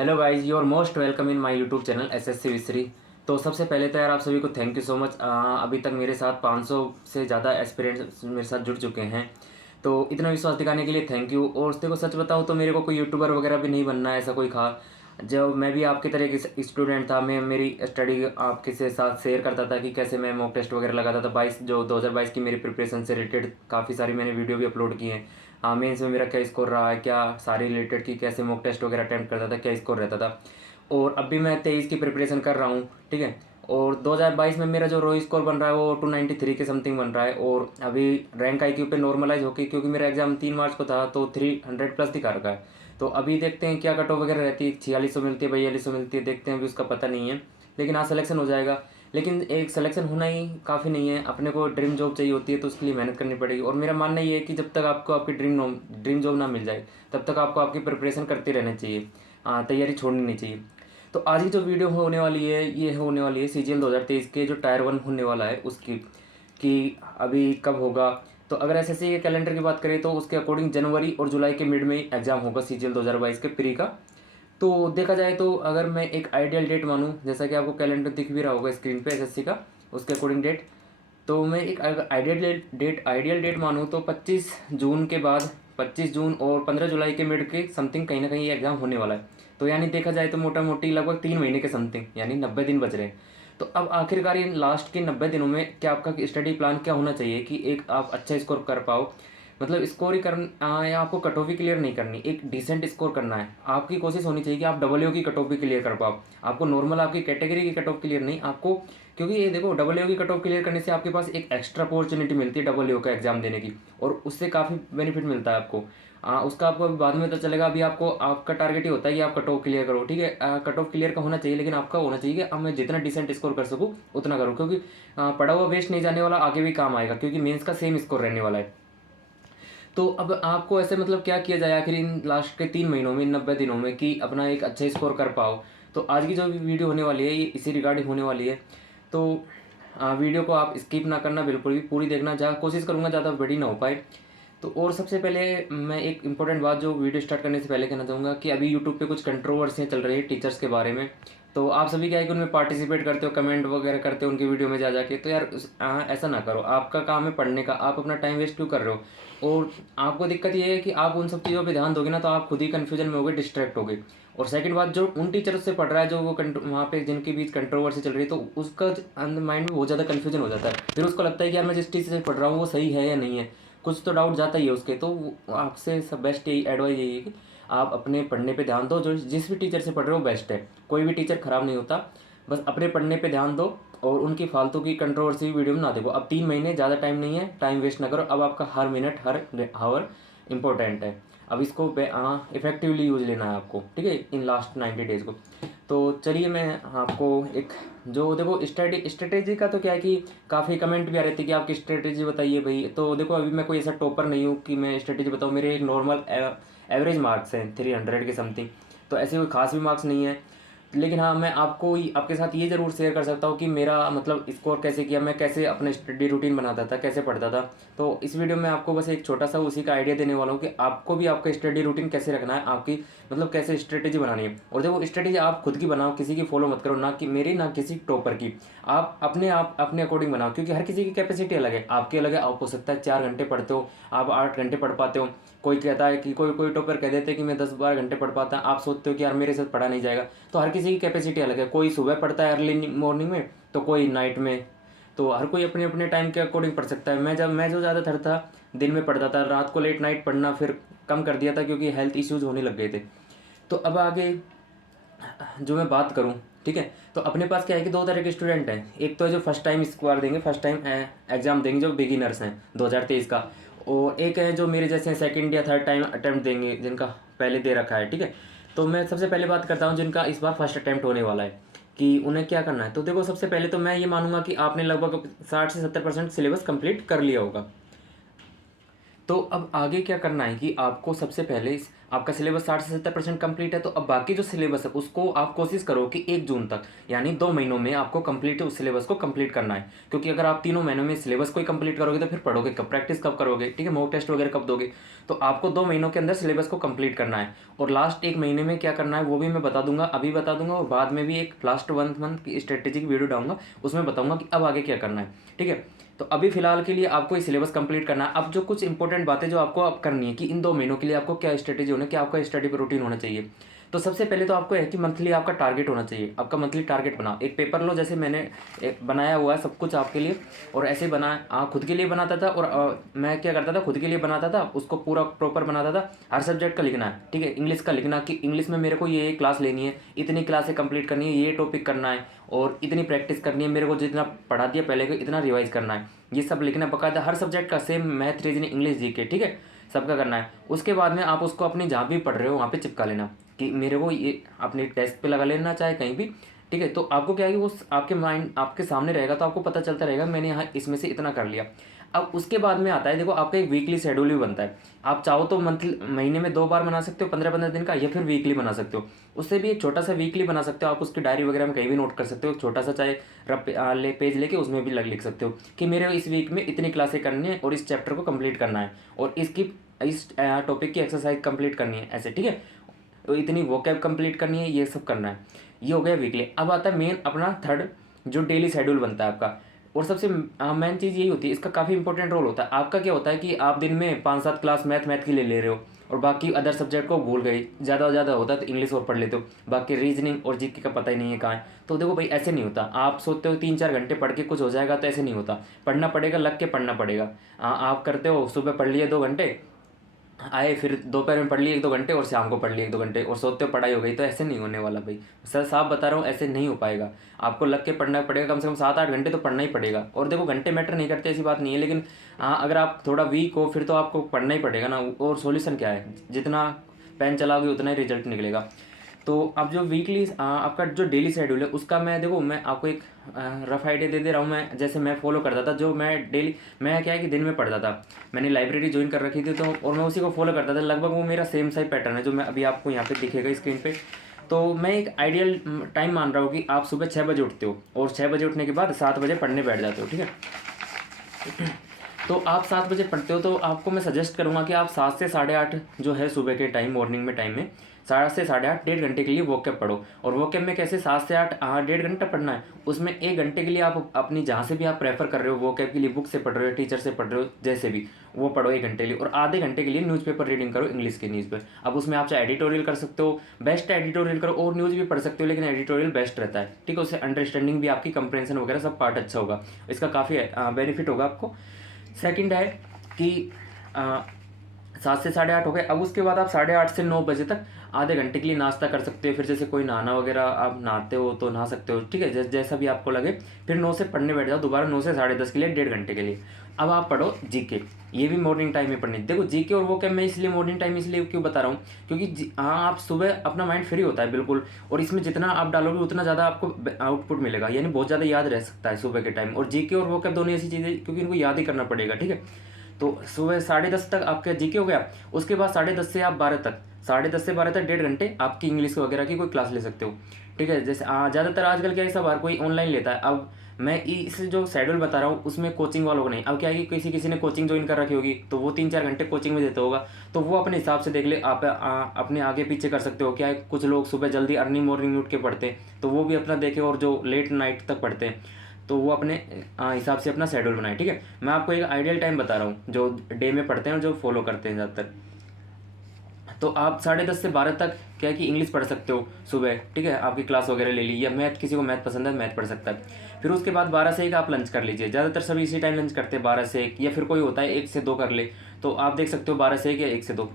Hello guys, you are most welcome in my YouTube channel SSC विसरी। तो सबसे पहले तो यार आप सभी को थैंक यू सो मच। अभी तक मेरे साथ 500 से ज़्यादा एस्पिरेंट्स मेरे साथ जुड़ चुके हैं। तो इतना विश्वास दिखाने के लिए थैंक यू। और उसको सच बताऊँ तो मेरे को कोई यूट्यूबर वगैरह भी नहीं बनना है ऐसा कोई खास। जब मैं भी आपकी तरह की स्टूडेंट था, मैं मेरी स्टडी आपके से साथ शेयर करता था कि कैसे मैं मॉक टेस्ट वगैरह लगाता था। 2022 की मेरी प्रिपरेशन से रिलेटेड काफ़ी सारी मैंने वीडियो भी अपलोड की हैं। हाँ, मेंस में मेरा क्या स्कोर रहा है, क्या सारे रिलेटेड की कैसे मॉक टेस्ट वगैरह अटैम्प्ट करता था, क्या स्कोर रहता था। और अब भी मैं 23 की प्रिपरेशन कर रहा हूँ, ठीक है। और 2022 में मेरा जो रो स्कोर बन रहा है वो 293 के समथिंग बन रहा है। और अभी रैंक IQ पे नॉर्मलाइज होकर, क्योंकि मेरा एग्जाम 3 मार्च को था, तो 300 प्लस दिखा रखा है। तो अभी देखते हैं क्या कट ऑफ वगैरह रहती है, 4600 मिलती है, 4200 मिलती है, देखते हैं, अभी उसका पता नहीं है। लेकिन हाँ, सिलेक्शन हो जाएगा। लेकिन एक सिलेक्शन होना ही काफ़ी नहीं है, अपने को ड्रीम जॉब चाहिए होती है, तो उसके लिए मेहनत करनी पड़ेगी। और मेरा मानना ये है कि जब तक आपको आपकी ड्रीम जॉब ना मिल जाए, तब तक आपको आपकी प्रिपरेशन करते रहना चाहिए। तैयारी छोड़नी नहीं चाहिए। तो आज की जो वीडियो होने वाली है, ये होने वाली है CGL 2023 के जो टायर 1 होने वाला है उसकी, कि अभी कब होगा। तो अगर SSC के कैलेंडर की बात करें तो उसके अकॉर्डिंग जनवरी और जुलाई के मिड में एग्जाम होगा CGL 2022 के प्री का। तो देखा जाए तो अगर मैं एक आइडियल डेट मानूँ, जैसा कि आपको कैलेंडर दिख भी रहा होगा स्क्रीन पे SSC का, उसके अकॉर्डिंग डेट, तो मैं एक अगर आइडियल डेट मानूँ तो 25 जून के बाद, 25 जून और 15 जुलाई के मिड के समथिंग कहीं ना कहीं ये एग्ज़ाम होने वाला है। तो यानी देखा जाए तो मोटा मोटी लगभग 3 महीने के समथिंग, यानी 90 दिन बच रहे हैं। तो अब आखिरकार इन लास्ट के 90 दिनों में क्या आपका स्टडी प्लान क्या होना चाहिए कि एक आप अच्छा स्कोर कर पाओ। मतलब स्कोर ही करना या आपको कट ऑफ भी क्लियर नहीं करनी, एक डिसेंट स्कोर करना है। आपकी कोशिश होनी चाहिए कि आप WO की कट ऑफ भी क्लियर कर पाओ। आपको नॉर्मल आपकी कैटेगरी की कट ऑफ क्लियर नहीं आपको, क्योंकि ये देखो WO की कट ऑफ क्लियर करने से आपके पास एक एक्स्ट्रा अपॉर्चुनिटी मिलती है WO का एग्जाम देने की, और उससे काफ़ी बेनिफिट मिलता है आपको। उसका आपको अभी बाद में पता चलेगा। अभी आपको आपका टारगेट ही होता है कि आप कट ऑफ क्लियर करो, ठीक है। कट ऑफ क्लियर का होना चाहिए, लेकिन आपका होना चाहिए कि अब मैं जितना डिसेंट स्कोर कर सकूँ उतना करूँ, क्योंकि पढ़ा हुआ वेस्ट नहीं जाने वाला, आगे भी काम आएगा, क्योंकि मेंस का सेम स्कोर रहने वाला है। तो अब आपको ऐसे मतलब क्या किया जाए आखिर इन लास्ट के 3 महीनों में, इन 90 दिनों में, कि अपना एक अच्छा स्कोर कर पाओ। तो आज की जो वीडियो होने वाली है ये इसी रिगार्डिंग होने वाली है। तो वीडियो को आप स्किप ना करना, बिल्कुल भी पूरी देखना, कोशिश करूँगा ज़्यादा बड़ी ना हो पाए। तो और सबसे पहले मैं एक इम्पोर्टेंट बात जो वीडियो स्टार्ट करने से पहले कहना चाहूँगा कि अभी यूट्यूब पे कुछ कंट्रोवर्सियाँ चल रही है टीचर्स के बारे में। तो आप सभी क्या है कि उनमें पार्टिसिपेट करते हो, कमेंट वगैरह करते हो उनकी वीडियो में जा जाके। तो यार ऐसा ना करो, आपका काम है पढ़ने का, आप अपना टाइम वेस्ट क्यों कर रहे हो। और आपको दिक्कत ये है कि आप उन सब चीज़ों पे ध्यान दोगे ना, तो आप खुद ही कन्फ्यूजन में होगे, डिस्ट्रैक्ट होगे। और सेकंड बात, जो उन टीचर्स से पढ़ रहा है, जो वो वहाँ पे जिनके बीच कंट्रोवर्सी चल रही है, तो उसका माइंड में बहुत ज़्यादा कन्फ्यूजन हो जाता है। फिर उसको लगता है कि यार मैं जिस टीचर से पढ़ रहा हूँ वो सही है या नहीं है, कुछ तो डाउट जाता ही है उसके। तो आपसे सब बेस्ट यही एडवाइस यही है कि आप अपने पढ़ने पे ध्यान दो। जो जिस भी टीचर से पढ़ रहे हो बेस्ट है, कोई भी टीचर खराब नहीं होता। बस अपने पढ़ने पे ध्यान दो और उनकी फालतू की कंट्रोवर्सी वीडियो में ना देखो। अब 3 महीने ज़्यादा टाइम नहीं है, टाइम वेस्ट ना करो। अब आपका हर मिनट हर आवर इंपॉर्टेंट है। अब इसको इफेक्टिवली यूज लेना है आपको, ठीक है, इन लास्ट 90 डेज़ को। तो चलिए मैं आपको एक, जो देखो स्ट्रेटेजी का तो क्या है कि काफ़ी कमेंट भी आ रहे थे कि आपकी स्ट्रेटेजी बताइए भाई। तो देखो अभी मैं कोई ऐसा टॉपर नहीं हूँ कि मैं स्ट्रेटेजी बताऊँ। मेरे एक नॉर्मल एवरेज मार्क्स हैं 300 के समथिंग, तो ऐसे कोई खास भी मार्क्स नहीं है। लेकिन हाँ, मैं आपको आपके साथ ये ज़रूर शेयर कर सकता हूँ कि मेरा मतलब स्कोर कैसे किया, मैं कैसे अपने स्टडी रूटीन बनाता था, कैसे पढ़ता था। तो इस वीडियो में आपको बस एक छोटा सा उसी का आइडिया देने वाला हूँ कि आपको भी आपका स्टडी रूटीन कैसे रखना है, आपकी मतलब कैसे स्ट्रेटेजी बनानी है। और देखो स्ट्रेटेजी आप खुद की बनाओ, किसी की फॉलो मत करो, ना कि मेरी ना किसी टॉपर की। आप अपने अकॉर्डिंग बनाओ, क्योंकि हर किसी की कैपेसिटी अलग है। आपकी अलग है, आप हो सकता है 4 घंटे पढ़ते हो, आप 8 घंटे पढ़ पाते हो। कोई कहता है कि कोई टॉपर कह देते हैं कि मैं 10-12 घंटे पढ़ पाता, आप सोचते हो कि यार मेरे साथ पढ़ा नहीं जाएगा। तो हर किसी की कैपेसिटी अलग है, कोई सुबह पढ़ता है अर्ली मॉर्निंग में, तो कोई नाइट में। तो हर कोई अपने अपने टाइम के अकॉर्डिंग पढ़ सकता है। मैं जो ज़्यादातर था दिन में पढ़ता था, रात को लेट नाइट पढ़ना फिर कम कर दिया था, क्योंकि हेल्थ इश्यूज़ होने लग गए थे। तो अब आगे जो मैं बात करूं, ठीक है, तो अपने पास क्या है कि दो तरह के स्टूडेंट हैं। एक तो है जो फर्स्ट टाइम स्क्वायर देंगे, फर्स्ट टाइम एग्जाम देंगे, जो बिगिनर्स हैं 2023 का। और एक है जो मेरे जैसे सेकंड या थर्ड टाइम अटैम्प्ट देंगे, जिनका पहले दे रखा है, ठीक है। तो मैं सबसे पहले बात करता हूँ जिनका इस बार फर्स्ट अटैम्प्ट होने वाला है, कि उन्हें क्या करना है। तो देखो सबसे पहले तो मैं ये मानूंगा कि आपने लगभग 60 से 70% सिलेबस कंप्लीट कर लिया होगा। तो अब आगे क्या करना है कि आपको सबसे पहले आपका सिलेबस 60 से 70% कंप्लीट है। तो अब बाकी जो सिलेबस है उसको आप कोशिश करो कि 1 जून तक यानी 2 महीनों में आपको कंप्लीट उस सिलेबस को कंप्लीट करना है। क्योंकि अगर आप तीनों महीनों में सिलेबस को ही कंप्लीट करोगे तो फिर पढ़ोगे कब, प्रैक्टिस कब करोगे, ठीक है, मॉक टेस्ट वगैरह कब दोगे। तो आपको 2 महीनों के अंदर सिलेबस को कंप्लीट करना है। और लास्ट 1 महीने में क्या करना है वो भी मैं बता दूंगा, अभी बता दूंगा, और बाद में भी एक लास्ट 1 मंथ की स्ट्रेटेजिक वीडियो डालूंगा, उसमें बताऊंगा कि अब आगे क्या करना है, ठीक है। तो अभी फिलहाल के लिए आपको ये सिलेबस कंप्लीट करना है। अब जो कुछ इंपॉर्टेंट बातें जो आपको अब करनी है कि इन 2 महीनों के लिए आपको क्या स्ट्रेटेजी होना है, क्या आपका स्टडी रूटीन होना चाहिए। तो सबसे पहले तो आपको है कि मंथली आपका टारगेट होना चाहिए। आपका मंथली टारगेट बनाओ, एक पेपर लो, जैसे मैंने एक बनाया हुआ है सब कुछ आपके लिए, और ऐसे बना खुद के लिए बनाता था। और मैं क्या करता था, खुद के लिए बनाता था, उसको पूरा प्रॉपर बनाता था। हर सब्जेक्ट का लिखना है, ठीक है, इंग्लिश का लिखना कि इंग्लिश में मेरे को ये क्लास लेनी है, इतनी क्लासें कंप्लीट करनी है, ये टॉपिक करना है, और इतनी प्रैक्टिस करनी है, मेरे को जितना पढ़ा दिया पहले को इतना रिवाइज करना है, ये सब लिखना बकायदा हर सब्जेक्ट का, same math, reasoning, English, GK, ठीक है, सबका करना है। उसके बाद में आप उसको अपनी जहाँ भी पढ़ रहे हो वहाँ पे चिपका लेना कि मेरे को ये अपने डेस्क पे लगा लेना, चाहे कहीं भी, ठीक है। तो आपको क्या है कि वो आपके माइंड आपके सामने रहेगा, तो आपको पता चलता रहेगा मैंने यहाँ इसमें से इतना कर लिया। अब उसके बाद में आता है, देखो आपका एक वीकली शेड्यूल भी बनता है। आप चाहो तो महीने में 2 बार बना सकते हो 15-15 दिन का, या फिर वीकली बना सकते हो। उससे भी एक छोटा सा वीकली बना सकते हो आप, उसकी डायरी वगैरह में कहीं भी नोट कर सकते हो, छोटा सा चाहे पेज लेके उसमें भी लिख सकते हो कि मेरे इस वीक में इतनी क्लासें करनी है और इस चैप्टर को कंप्लीट करना है और इस टॉपिक की एक्सरसाइज कंप्लीट करनी है, ऐसे, ठीक है। तो इतनी वोकैब कंप्लीट करनी है, ये सब करना है। ये हो गया वीकली। अब आता है मेन अपना थर्ड, जो डेली शेड्यूल बनता है आपका। और सबसे मेन चीज़ यही होती है, इसका काफ़ी इंपॉर्टेंट रोल होता है। आपका क्या होता है कि आप दिन में 5-7 क्लास मैथ की ले रहे हो और बाकी अदर सब्जेक्ट को भूल गए, ज़्यादा से ज़्यादा होता है तो इंग्लिश और पढ़ लेते हो, बाकी रीजनिंग और जीके का पता ही नहीं है कहाँ है। तो देखो भाई, ऐसे नहीं होता। आप सोचते हो 3-4 घंटे पढ़ के कुछ हो जाएगा, तो ऐसे नहीं होता। पढ़ना पड़ेगा, लग के पढ़ना पड़ेगा। आप करते हो सुबह पढ़ लिए 2 घंटे, आए फिर दोपहर में पढ़ लिए 1-2 घंटे, और शाम को पढ़ लिए 1-2 घंटे, और सोते हो पढ़ाई हो गई। तो ऐसे नहीं होने वाला भाई, सर साफ बता रहा हूँ, ऐसे नहीं हो पाएगा। आपको लग के पढ़ना पड़ेगा, कम से कम 7-8 घंटे तो पढ़ना ही पड़ेगा। और देखो घंटे मैटर नहीं करते, ऐसी बात नहीं है, लेकिन हाँ, अगर आप थोड़ा वीक हो फिर तो आपको पढ़ना ही पड़ेगा ना। और सॉल्यूशन क्या है, जितना पेन चलाओगे उतना ही रिजल्ट निकलेगा। तो अब जो वीकली आपका जो डेली शेड्यूल है उसका मैं आपको एक रफ आइडिया दे दे रहा हूँ। मैं जैसे मैं फॉलो करता था, जो मैं डेली, मैं क्या है कि दिन में पढ़ता था, मैंने लाइब्रेरी ज्वाइन कर रखी थी, तो और मैं उसी को फॉलो करता था लगभग। वो मेरा सेम सा ही पैटर्न है जो मैं अभी आपको यहाँ पे दिखेगा स्क्रीन पे। तो मैं एक आइडियल टाइम मान रहा हूँ कि आप सुबह 6 बजे उठते हो, और 6 बजे उठने के बाद 7 बजे पढ़ने बैठ जाते हो, ठीक है। तो आप 7 बजे पढ़ते हो, तो आपको मैं सजेस्ट करूँगा कि आप 7 से 8:30 जो है सुबह के टाइम, मॉर्निंग में टाइम में 7 से 8:30 1.5 घंटे के लिए वोकैब पढ़ो। और वोकैब में कैसे 7 से 8 1.5 घंटा पढ़ना है, उसमें 1 घंटे के लिए आप अपनी जहाँ से भी आप प्रेफर कर रहे हो वोकैब के लिए, बुक से पढ़ रहे हो, टीचर से पढ़ रहे हो, जैसे भी, वो पढ़ो 1 घंटे के लिए। और आधे घंटे के लिए न्यूज़पेपर रीडिंग करो, इंग्लिश के न्यूज़ पे। अब उसमें आप चाहे एडिटोरियल कर सकते हो, बेस्ट एडिटोरियल करो, और न्यूज़ भी पढ़ सकते हो, लेकिन एडिटोरियल बेस्ट रहता है, ठीक है। उससे अंडरस्टैंडिंग भी आपकी, कंप्रेंशन वगैरह सब पार्ट अच्छा होगा, इसका काफ़ी बेनिफिट होगा आपको। सेकंड है कि 7 से 8:30 हो गए। अब उसके बाद आप 8:30 से 9 बजे तक आधे घंटे के लिए नाश्ता कर सकते हो। फिर जैसे कोई नहाना वगैरह, आप नहाते हो तो नहा सकते हो, ठीक है, जैसा भी आपको लगे। फिर 9 से पढ़ने बैठ जाओ दोबारा, 9 से 10:30 के लिए 1.5 घंटे के लिए। अब आप पढ़ो जीके, ये भी मॉर्निंग टाइम में पढ़नी। देखो जीके और वो क्या, मैं इसलिए मॉर्निंग टाइम इसलिए क्यों बता रहा हूँ, क्योंकि हाँ, आप सुबह अपना माइंड फ्री होता है बिल्कुल, और इसमें जितना आप डालोगे उतना ज़्यादा आपको आउटपुट मिलेगा, यानी बहुत ज़्यादा याद रह सकता है सुबह के टाइम। और जीके और वो क्या दोनों ऐसी चीज़ें, क्योंकि इनको याद ही करना पड़ेगा, ठीक है। तो सुबह 10:30 तक आपका जीके हो गया। उसके बाद 10:30 से आप 12 तक, 10:30 से 12 तक 1.5 घंटे आपकी इंग्लिश वगैरह की कोई क्लास ले सकते हो, ठीक है। जैसे ज़्यादातर आजकल क्या है, सब हर कोई ऑनलाइन लेता है। अब मैं इस जो शेड्यूल बता रहा हूँ उसमें कोचिंग वालों को नहीं। अब क्या है कि किसी ने कोचिंग ज्वाइन कर रखी होगी, तो वो 3-4 घंटे कोचिंग में देता होगा, तो वो अपने हिसाब से देख ले। आप अपने आगे पीछे कर सकते हो। क्या है, कुछ लोग सुबह जल्दी अर्ली मॉर्निंग उठ के पढ़ते हैं, तो वो भी अपना देखे, और जो लेट नाइट तक पढ़ते हैं तो वो अपने हिसाब से अपना शेड्यूल बनाए, ठीक है। मैं आपको एक आइडियल टाइम बता रहा हूँ जो डे में पढ़ते हैं और जो फॉलो करते हैं ज़्यादातर। तो आप 10:30 से 12 तक क्या है कि इंग्लिश पढ़ सकते हो सुबह, ठीक है, आपकी क्लास वगैरह ले ली, या मैथ, किसी को मैथ पसंद है मैथ पढ़ सकता है। फिर उसके बाद 12 से 1 आप लंच कर लीजिए। ज़्यादातर सभी इसी टाइम लंच करते हैं, 12 से 1, या फिर कोई होता है 1 से 2 कर ले, तो आप देख सकते हो 12 से 1 या 1 से 2।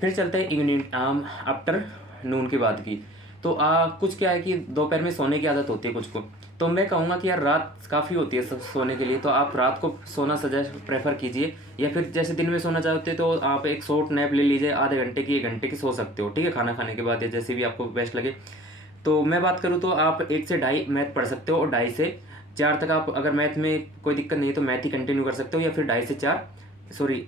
फिर चलते हैं इवनिंग आफ्टर नून के बाद की। तो कुछ क्या है कि दोपहर में सोने की आदत होती है कुछ को, तो मैं कहूँगा कि यार रात काफ़ी होती है सोने के लिए, तो आप रात को सोना सजेस्ट प्रेफर कीजिए। या फिर जैसे दिन में सोना चाहते हो तो आप एक शॉर्ट नैप ले लीजिए, आधे घंटे की 1 घंटे की सो सकते हो, ठीक है, खाना खाने के बाद, या जैसे भी आपको बेस्ट लगे। तो मैं बात करूँ तो आप 1 से 2.5 मैथ पढ़ सकते हो, और 2.5 से 4 तक आप, अगर मैथ में कोई दिक्कत नहीं है तो मैथ ही कंटिन्यू कर सकते हो, या फिर 2.5 से 4 सॉरी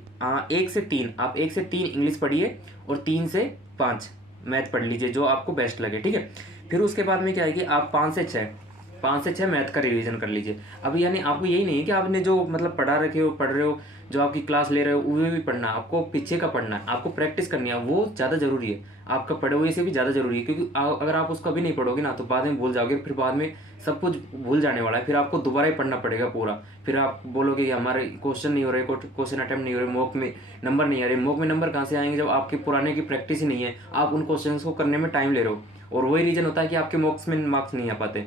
1 से 3, आप 1 से 3 इंग्लिश पढ़िए और 3 से 5 मैथ पढ़ लीजिए, जो आपको बेस्ट लगे, ठीक है। फिर उसके बाद में क्या है कि आप 5 से 6 मैथ का रिवीजन कर लीजिए। अब यानी आपको यही नहीं है कि आपने जो मतलब पढ़ रहे हो, जो आपकी क्लास ले रहे हो वो भी पढ़ना है, आपको पीछे का पढ़ना है, आपको प्रैक्टिस करनी है, वो ज़्यादा ज़रूरी है, आपका पढ़े हुए से भी ज़्यादा ज़रूरी है। क्योंकि अगर आप उसको अभी नहीं पढ़ोगे ना तो बाद में भूल जाओगे, फिर बाद में सब कुछ भूल जाने वाला है, फिर आपको दोबारा ही पढ़ना पड़ेगा पूरा। फिर आप बोलोगे कि हमारे क्वेश्चन नहीं हो रहे, क्वेश्चन अटैम्प्ट नहीं हो रहे, मॉक में नंबर नहीं आ रहे। मॉक में नंबर कहाँ से आएंगे जब आपके पुराने की प्रैक्टिस ही नहीं है, आप उन क्वेश्चन को करने में टाइम ले रहे हो, और वही रीज़न होता है कि आपके मॉक्स में मार्क्स नहीं आ पाते,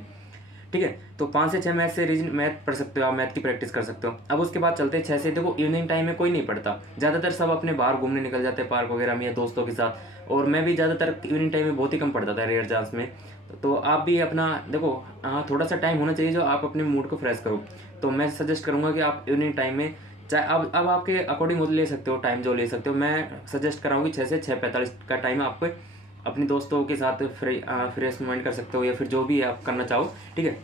ठीक है। तो 5 से 6 मैथ से रीजन मैथ पढ़ सकते हो, आप मैथ की प्रैक्टिस कर सकते हो। अब उसके बाद चलते हैं 6 से, देखो इवनिंग टाइम में कोई नहीं पढ़ता, ज़्यादातर सब अपने बाहर घूमने निकल जाते हैं पार्क वगैरह में या दोस्तों के साथ, और मैं भी ज़्यादातर इवनिंग टाइम में बहुत ही कम पढ़ता था, रेयर चांस में। तो आप भी अपना देखो, हाँ थोड़ा सा टाइम होना चाहिए जो आप अपने मूड को फ्रेश करो। तो मैं सजेस्ट करूँगा कि आप इवनिंग टाइम में, चाहे अब आपके अकॉर्डिंग ले सकते हो टाइम, जो ले सकते हो। मैं सजेस्ट कराऊँगी 6 से 6:45 का टाइम आपको अपने दोस्तों के साथ फ्रेश माइंड कर सकते हो, या फिर जो भी आप करना चाहो, ठीक है।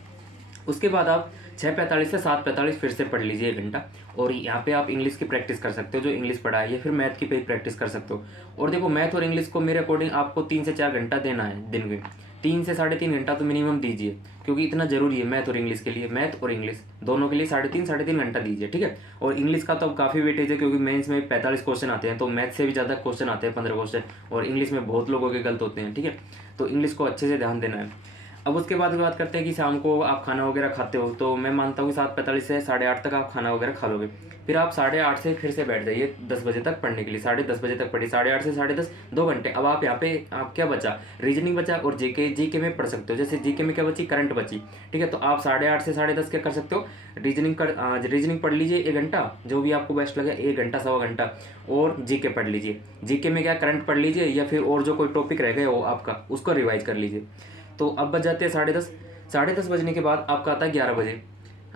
उसके बाद आप 6:45 से 7:45 फिर से पढ़ लीजिए 1 घंटा, और यहाँ पे आप इंग्लिश की प्रैक्टिस कर सकते हो, जो इंग्लिश पढ़ा है, या फिर मैथ की पे प्रैक्टिस कर सकते हो। और देखो मैथ और इंग्लिश को मेरे अकॉर्डिंग आपको 3 से 4 घंटा देना है दिन में, 3 से 3.5 घंटा तो मिनिमम दीजिए, क्योंकि इतना ज़रूरी है मैथ और इंग्लिश के लिए। मैथ और इंग्लिश दोनों के लिए 3.5 घंटा दीजिए, ठीक है। और इंग्लिश का तो काफ़ी वेटेज है, क्योंकि मेंस में 45 क्वेश्चन आते हैं, तो मैथ से भी ज़्यादा क्वेश्चन आते हैं, 15 क्वेश्चन, और इंग्लिश में बहुत लोगों के गलत होते हैं, ठीक है। तो इंग्लिश को अच्छे से ध्यान देना है। अब उसके बाद की बात करते हैं कि शाम को आप खाना वगैरह खाते हो, तो मैं मानता हूँ कि 7:45 से 8:30 तक आप खाना वगैरह खा लोगे। फिर आप 8:30 से फिर से बैठ जाइए 10 बजे तक पढ़ने के लिए, 10:30 बजे तक पढ़िए, 8:30 से 10:30, 2 घंटे। अब आप यहाँ पे आप क्या बचा, रीजनिंग बचा और जीके में पढ़ सकते हो। जैसे जीके में क्या बची, करंट बची, ठीक है। तो आप 8:30 से 10:30 क्या कर सकते हो, रीजनिंग पढ़ लीजिए 1 घंटा, जो भी आपको बेस्ट लगे, 1 घंटा सवा घंटा, और जीके पढ़ लीजिए। जीके में क्या, करंट पढ़ लीजिए, या फिर और जो कोई टॉपिक रह गए हो आपका उसको रिवाइज कर लीजिए। तो अब बज जाते हैं 10:30, 10:30 बजने के बाद आपका आता है 11 बजे,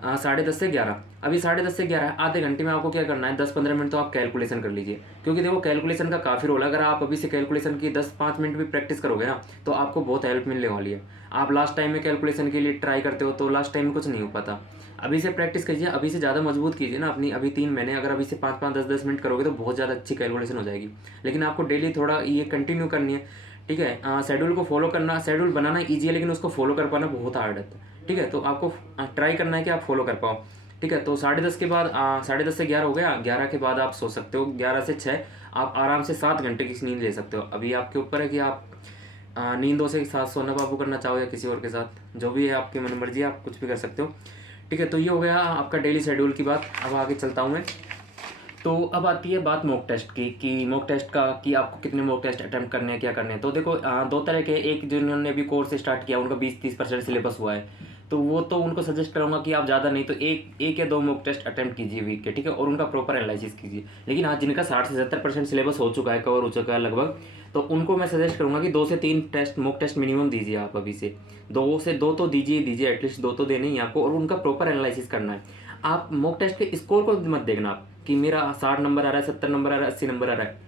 10:30 से 11। अभी 10:30 से 11 आधे घंटे में आपको क्या करना है, 10-15 मिनट तो आप कैलकुलेशन कर लीजिए, क्योंकि देखो कैलकुलेशन का काफ़ी रोल है। अगर आप अभी से कैलकुलेशन की 10-5 मिनट भी प्रैक्टिस करोगे ना, तो आपको बहुत हेल्प मिलने वाली है। आप लास्ट टाइम में कैलकुलेशन के लिए ट्राई करते हो तो लास्ट टाइम में कुछ नहीं हो पाता। अभी से प्रैक्टिस कीजिए, अभी से ज़्यादा मजबूत कीजिए ना अपनी। अभी 3 महीने अगर अभी से 5-5, 10-10 मिनट करोगे तो बहुत ज़्यादा अच्छी कैलकुलेशन हो जाएगी। लेकिन आपको डेली थोड़ा ये कंटिन्यू करनी है, ठीक है। शेड्यूल को फॉलो करना, शेड्यूल बनाना ईजी है, लेकिन उसको फॉलो कर पाना बहुत हार्ड है, ठीक है। तो आपको ट्राई करना है कि आप फॉलो कर पाओ, ठीक है। तो 10:30 के बाद 10:30 से 11 हो गया, 11 के बाद आप सो सकते हो, 11 से 6 आप आराम से 7 घंटे की नींद ले सकते हो। अभी आपके ऊपर है कि आप नींदों से साथ सोना बाबू करना चाहो या किसी और के साथ, जो भी है आपकी मन मर्जी, आप कुछ भी कर सकते हो, ठीक है। तो ये हो गया आपका डेली शेड्यूल की बात। अब आगे चलता हूँ मैं। तो अब आती है बात मॉक टेस्ट की, कि मॉक टेस्ट का कि आपको कितने मॉक टेस्ट अटेम्प्ट करने हैं, क्या करने हैं। तो देखो 2 तरह के, एक जिन्होंने अभी कोर्स स्टार्ट किया उनका 20-30% सिलेबस हुआ है, तो वो तो उनको सजेस्ट करूँगा कि आप ज़्यादा नहीं तो एक या 2 मॉक टेस्ट अटेम्प्ट कीजिए वीक के, ठीक है, और उनका प्रॉपर एनालिसिस कीजिए। लेकिन हाँ, जिनका 60 से 70% सिलेबस हो चुका है, कवर हो चुका है लगभग, तो उनको मैं सजेस्ट करूँगा कि 2 से 3 टेस्ट मॉक टेस्ट मिनिमम दीजिए आप अभी से। 2 से 2 तो दीजिए, एटलीस्ट 2 तो देने ही आपको, और उनका प्रॉपर एनालिसिस करना है। आप मॉक टेस्ट के स्कोर को मत देखना आप कि मेरा 60 नंबर आ रहा है, 70 नंबर आ रहा है, 80 नंबर आ रहा है,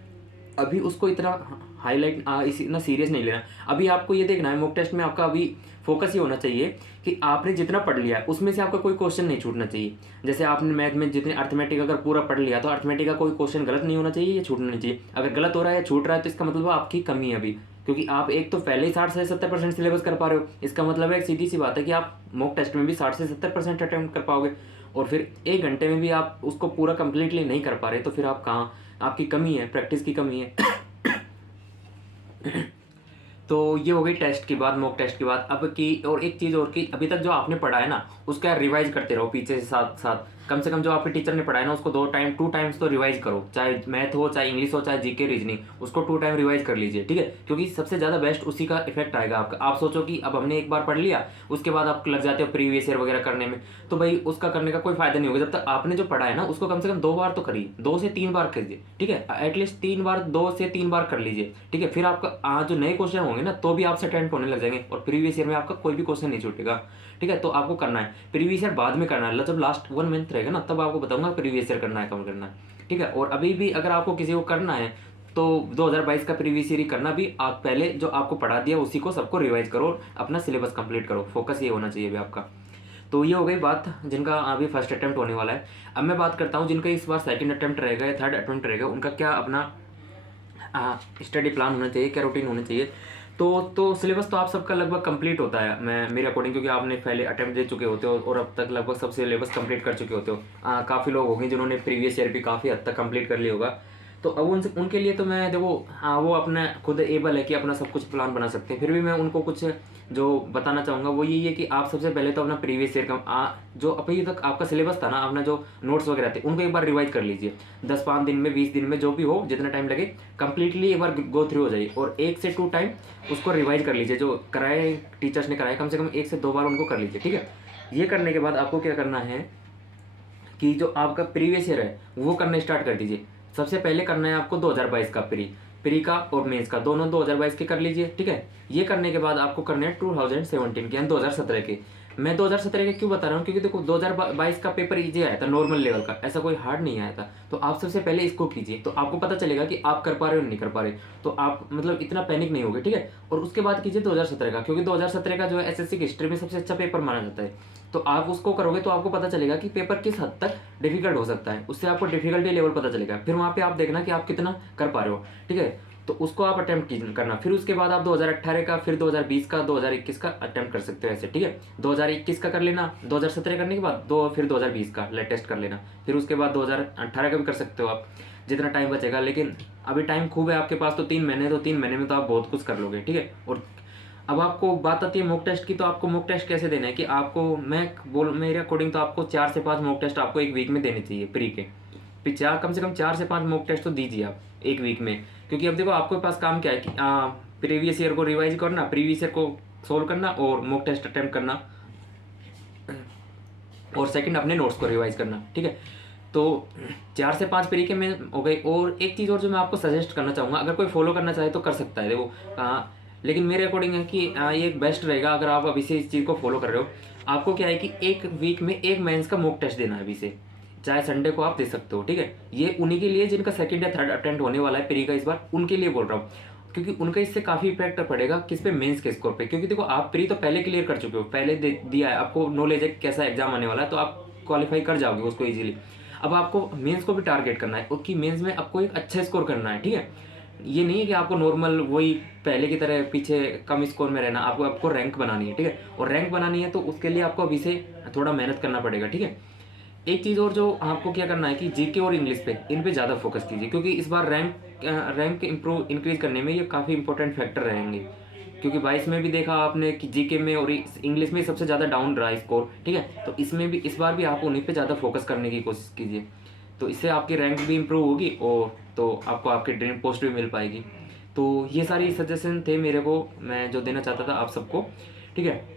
अभी उसको इतना हाईलाइट इतना सीरियस नहीं लेना। अभी आपको ये देखना है मॉक टेस्ट में, आपका अभी फोकस ये होना चाहिए कि आपने जितना पढ़ लिया है उसमें से आपका कोई क्वेश्चन नहीं छूटना चाहिए। जैसे आपने मैथ में जितने अर्थमेटिक अगर पूरा पढ़ लिया, तो अर्थमेटिक का कोई क्वेश्चन गलत नहीं होना चाहिए या छूटना नहीं चाहिए। अगर गलत हो रहा है या छूट रहा है तो इसका मतलब आपकी कमी है अभी, क्योंकि आप एक तो पहले ही 60 से 70% सिलेबस कर पा रहे हो, इसका मतलब है सीधी सी बात है कि आप मॉक टेस्ट में भी 60 से 70% अटेम्प्ट कर पाओगे, और फिर 1 घंटे में भी आप उसको पूरा कंप्लीटली नहीं कर पा रहे, तो फिर आप कहाँ, आपकी कमी है, प्रैक्टिस की कमी है। तो ये हो गई टेस्ट की बात, मॉक टेस्ट की बात। अब की और एक चीज़ और की, अभी तक जो आपने पढ़ा है ना उसका रिवाइज करते रहो पीछे से, साथ साथ कम से कम जो आपके टीचर ने पढ़ाया ना उसको 2 टाइम्स तो रिवाइज करो, चाहे मैथ हो, चाहे इंग्लिश हो, चाहे जीके रीजनिंग, उसको 2 टाइम रिवाइज कर लीजिए, ठीक है। क्योंकि सबसे ज़्यादा बेस्ट उसी का इफेक्ट आएगा आपका। आप सोचो कि अब हमने एक बार पढ़ लिया, उसके बाद आप लग जाते हो प्रीवियस ईयर वगैरह करने में, तो भाई उसका करने का कोई फायदा नहीं होगा। जब तक आपने जो पढ़ा है ना उसको कम से कम 2 बार तो करिए, 2 से 3 बार करिए, ठीक है, एटलीस्ट 3 बार, 2 से 3 बार कर लीजिए, ठीक है। फिर आपका जो नए क्वेश्चन होंगे ना तो भी आपसे अटेम्प्ट होने लग जाएंगे, और प्रीवियस ईयर में आपका कोई भी क्वेश्चन नहीं छूटेगा, ठीक है। तो आपको करना है प्रीवियस ईयर, बाद में करना है, जब लास्ट 1 मंथ रहेगा ना तब आपको बताऊंगा प्रीवियस ईयर करना है, कम करना है, ठीक है। और अभी भी अगर आपको किसी को करना है तो 2022 का प्रीवियस ईयर ही करना भी, आप पहले जो आपको पढ़ा दिया उसी को सबको रिवाइज करो, अपना सिलेबस कंप्लीट करो, फोकस ये होना चाहिए अभी आपका। तो ये हो गई बात जिनका अभी फर्स्ट अटैम्प्ट होने वाला है। अब मैं बात करता हूँ जिनका इस बार सेकंड अटैम्प्ट रहेगा या थर्ड अटैम्प्ट रहेगा, उनका क्या अपना स्टडी प्लान होना चाहिए, क्या रूटीन होना चाहिए। तो सिलेबस तो आप सबका लगभग कंप्लीट होता है मैं मेरे अकॉर्डिंग, क्योंकि आपने पहले अटैम्प्ट दे चुके होते हो और अब तक लगभग सब सिलेबस कंप्लीट कर चुके होते हो। काफ़ी लोग होंगे जिन्होंने प्रीवियस ईयर भी काफ़ी हद तक कंप्लीट कर लिया होगा। तो अब उनके लिए तो मैं देखो, हाँ वो अपना खुद एबल है कि अपना सब कुछ प्लान बना सकते हैं। फिर भी मैं उनको कुछ जो बताना चाहूँगा वो यही है कि आप सबसे पहले तो अपना प्रीवियस ईयर का जो अभी तक आपका सिलेबस था ना, अपना जो नोट्स वगैरह थे उनको एक बार रिवाइज कर लीजिए। 10-5 दिन में, 20 दिन में, जो भी हो, जितना टाइम लगे, कंप्लीटली एक बार गो थ्रू हो जाइए और 1 से 2 टाइम उसको रिवाइज कर लीजिए। जो कराए टीचर्स ने कराए कम से कम 1 से 2 बार उनको कर लीजिए, ठीक है। ये करने के बाद आपको क्या करना है कि जो आपका प्रीवियस ईयर है वो करना स्टार्ट कर दीजिए। सबसे पहले करना है आपको 2022 का प्री का और मेंस का, दोनों 2022 के कर लीजिए, ठीक है। ये करने के बाद आपको करने हैं 2017 के, यानी 2017 के। मैं 2017 के क्यों बता रहा हूँ, क्योंकि देखो 2022 का पेपर इजी आया था, नॉर्मल लेवल का, ऐसा कोई हार्ड नहीं आया था। तो आप सबसे पहले इसको कीजिए, तो आपको पता चलेगा कि आप कर पा रहे हो नहीं कर पा रहे, तो आप मतलब इतना पैनिक नहीं होगे, ठीक है। और उसके बाद कीजिए 2017 का, क्योंकि 2017 का जो है एसएससी की हिस्ट्री में सबसे अच्छा पेपर माना जाता है। तो आप उसको करोगे तो आपको पता चलेगा कि पेपर किस हद तक डिफिकल्ट हो सकता है, उससे आपको डिफिकल्टी लेवल पता चलेगा। फिर वहाँ पे आप देखना कि आप कितना कर पा रहे हो, ठीक है। तो उसको आप अटेम्प्ट करना। फिर उसके बाद आप 2018 का, फिर 2020 का, 2021 का अटेम्प्ट कर सकते हो ऐसे, ठीक है। 2021 का कर लेना, 2017 करने के बाद फिर 2020 का लेटेस्ट कर लेना। फिर उसके बाद 2018 का भी कर सकते हो आप, जितना टाइम बचेगा। लेकिन अभी टाइम खूब है आपके पास, तो 3 महीने, तो 3 महीने में तो आप बहुत कुछ कर लोगे, ठीक है। और अब आपको बात आती है मॉक टेस्ट की। तो आपको मॉक टेस्ट कैसे देना है कि आपको मेरे अकॉर्डिंग तो आपको 4 से 5 मॉक टेस्ट आपको एक वीक में देने चाहिए प्री के। फिर कम से कम 4 से 5 मॉक टेस्ट तो दीजिए आप एक वीक में। क्योंकि अब देखो आपके पास काम क्या है कि प्रीवियस ईयर को रिवाइज करना, प्रीवियस ईयर को सोल्व करना और मॉक टेस्ट अटेम्प्ट करना, और सेकंड अपने नोट्स को रिवाइज करना, ठीक है। तो 4 से 5 तरीके में हो गई। और एक चीज़ और जो मैं आपको सजेस्ट करना चाहूँगा, अगर कोई फॉलो करना चाहे तो कर सकता है, देखो लेकिन मेरे अकॉर्डिंग है कि ये बेस्ट रहेगा अगर आप अभी से इस चीज़ को फॉलो कर रहे हो। आपको क्या है कि एक वीक में एक मेंस का मॉक टेस्ट देना है अभी से, चाहे संडे को आप दे सकते हो, ठीक है। ये उन्हीं के लिए जिनका सेकंड या थर्ड अटेम्प्ट होने वाला है प्री का इस बार, उनके लिए बोल रहा हूँ। क्योंकि उनका इससे काफ़ी इफेक्ट पड़ेगा किस पे, मेंस के स्कोर पे। क्योंकि देखो आप प्री तो पहले क्लियर कर चुके हो, पहले दिया है, आपको नॉलेज है कैसा एग्जाम आने वाला है, तो आप क्वालिफाई कर जाओगे उसको इजीली। अब आपको मेंस को भी टारगेट करना है, क्योंकि मेंस में आपको एक अच्छा स्कोर करना है, ठीक है। ये नहीं है कि आपको नॉर्मल वही पहले की तरह पीछे कम स्कोर में रहना, आपको रैंक बनानी है, ठीक है। और रैंक बनानी है तो उसके लिए आपको अभी से थोड़ा मेहनत करना पड़ेगा, ठीक है। एक चीज़ और जो आपको क्या करना है कि जीके और इंग्लिश पे, इन पे ज़्यादा फोकस कीजिए, क्योंकि इस बार रैंक इंक्रीज करने में ये काफ़ी इंपॉर्टेंट फैक्टर रहेंगे। क्योंकि 22 में भी देखा आपने कि जीके में और इंग्लिश में सबसे ज़्यादा डाउन रहा स्कोर, ठीक है। तो इसमें भी इस बार भी आप उन्हीं पे ज़्यादा फोकस करने की कोशिश कीजिए, तो इससे आपकी रैंक भी इम्प्रूव होगी और तो आपको आपकी ड्रीम पोस्ट भी मिल पाएगी। तो ये सारी सजेशन थे मेरे को, मैं जो देना चाहता था आप सबको, ठीक है।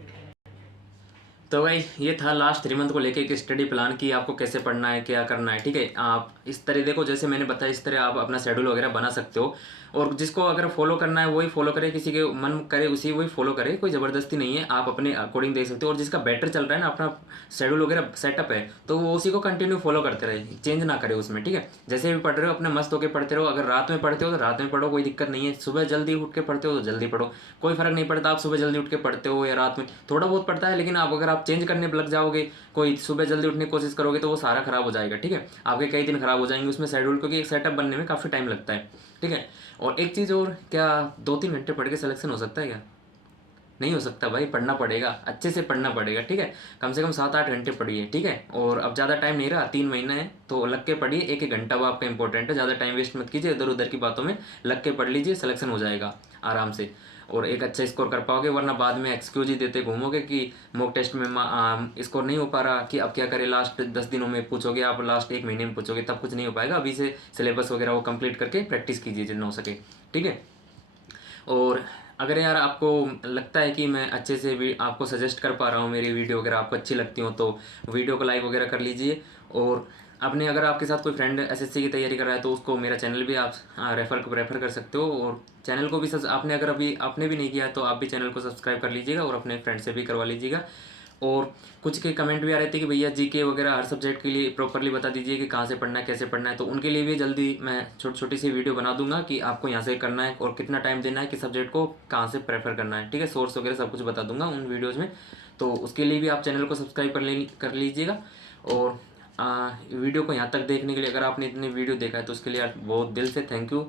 तो भाई ये था लास्ट 3 मंथ को लेके एक स्टडी प्लान की आपको कैसे पढ़ना है, क्या करना है, ठीक है। आप इस तरह देखो, जैसे मैंने बताया इस तरह आप अपना शेड्यूल वगैरह बना सकते हो। और जिसको अगर फॉलो करना है वही फॉलो करे, किसी के मन करे उसी वही फॉलो करे, कोई ज़बरदस्ती नहीं है, आप अपने अकॉर्डिंग देख सकते हो। और जिसका बेटर चल रहा है ना, अपना शेड्यूल वगैरह सेटअप है, तो वो उसी को कंटिन्यू फॉलो करते रहे, चेंज ना करे उसमें, ठीक है। जैसे भी पढ़ रहे हो अपने मस्त होकर पढ़ते रहो। अगर रात में पढ़ते हो तो रात में पढ़ो, कोई दिक्कत नहीं है। सुबह जल्दी उठ के पढ़ते हो तो जल्दी पढ़ो, कोई फर्क नहीं पड़ता आप सुबह जल्दी उठ के पढ़ते हो या रात में, थोड़ा बहुत पड़ता है। लेकिन आप अगर आप चेंज करने लग जाओगे, कोई सुबह जल्दी उठने की कोशिश करोगे, तो वो सारा खराब हो जाएगा, ठीक है। आपके कई दिन खराब हो जाएंगे उसमें शेड्यूल, क्योंकि एक सेटअप बनने में काफ़ी टाइम लगता है, ठीक है। और एक चीज़ और, क्या 2-3 घंटे पढ़ के सिलेक्शन हो सकता है क्या? नहीं हो सकता भाई, पढ़ना पड़ेगा, अच्छे से पढ़ना पड़ेगा, ठीक है। कम से कम 7-8 घंटे पढ़िए, ठीक है। और अब ज़्यादा टाइम नहीं रहा, 3 महीना है, तो लग के पढ़िए। 1-1 घंटा वो आपका इंपॉर्टेंट है, ज़्यादा टाइम वेस्ट मत कीजिए इधर उधर की बातों में, लग के पढ़ लीजिए, सिलेक्शन हो जाएगा आराम से और एक अच्छा स्कोर कर पाओगे। वरना बाद में एक्सक्यूज ही देते घूमोगे कि मॉक टेस्ट में स्कोर नहीं हो पा रहा, कि अब क्या करें, लास्ट 10 दिनों में पूछोगे आप, लास्ट 1 महीने में पूछोगे, तब कुछ नहीं हो पाएगा। अभी से सिलेबस वगैरह वो कंप्लीट करके प्रैक्टिस कीजिए जितना हो सके, ठीक है। और अगर यार आपको लगता है कि मैं अच्छे से भी आपको सजेस्ट कर पा रहा हूँ, मेरी वीडियो वगैरह आपको अच्छी लगती हो, तो वीडियो को लाइक वगैरह कर लीजिए। और अपने अगर आपके साथ कोई फ्रेंड एसएससी की तैयारी कर रहा है तो उसको मेरा चैनल भी आप रेफ़र कर सकते हो। और चैनल को भी आपने अगर अभी आपने भी नहीं किया तो आप भी चैनल को सब्सक्राइब कर लीजिएगा और अपने फ्रेंड से भी करवा लीजिएगा। और कुछ के कमेंट भी आ रहे थे कि भैया जीके वगैरह हर सब्जेक्ट के लिए प्रॉपरली बता दीजिए कि कहाँ से पढ़ना है, कैसे पढ़ना है। तो उनके लिए भी जल्दी मैं छोटी सी वीडियो बना दूंगा कि आपको यहाँ से करना है और कितना टाइम देना है, कि सब्जेक्ट को कहाँ से प्रेफर करना है, ठीक है। सोर्स वगैरह सब कुछ बता दूंगा उन वीडियोज़ में। तो उसके लिए भी आप चैनल को सब्सक्राइब कर लीजिएगा। और वीडियो को यहाँ तक देखने के लिए, अगर आपने इतनी वीडियो देखा है तो उसके लिए बहुत दिल से थैंक यू।